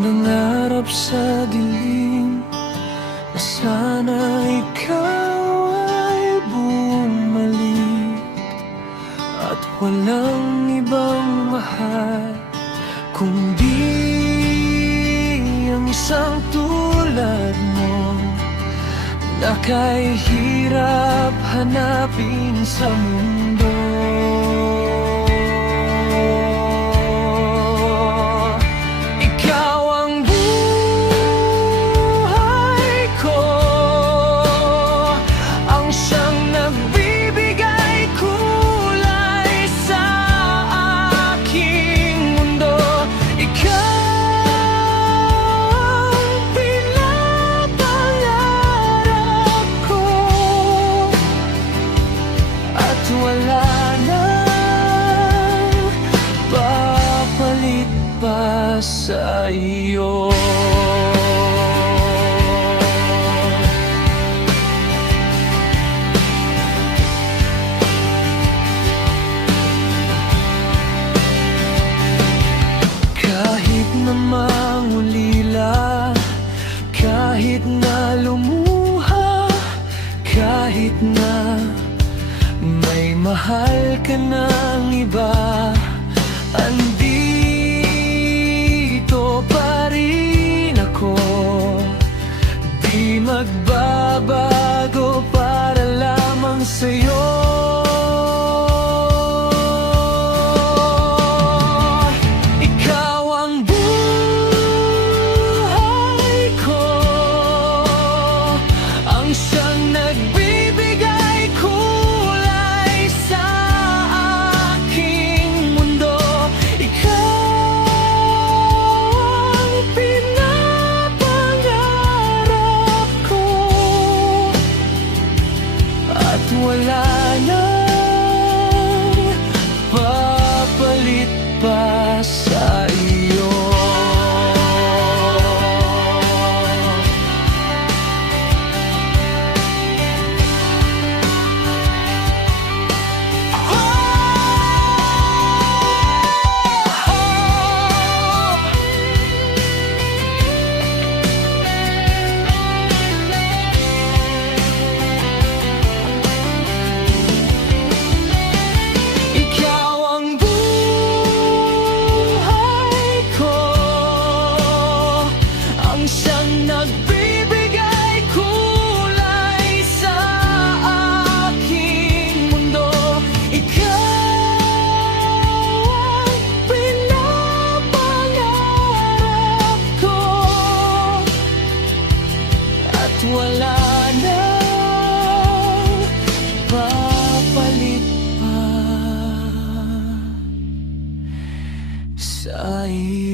Nangarap sa dilim na sana ikaw ay bumalik at walang ibang mahal kundi ang isang tulad mo na kahirap hanapin sa mundo. Wala nang papalit pa sa iyo. Kahit na mangulila, kahit na lumuha, kahit na may mahal ka ng iba, andito pa rin ako. Di magbabago para lamang sa'yo. Ikaw ang buhay ko, ang siyang nagbibigay kulay sa aking mundo. Ikaw ang pinapangarap ko at wala nang papalit pa sa iyo. Nagbibigay kulay sa aking mundo. Ikaw ang pinapangarap ko at wala nang papalit pa sa iyo.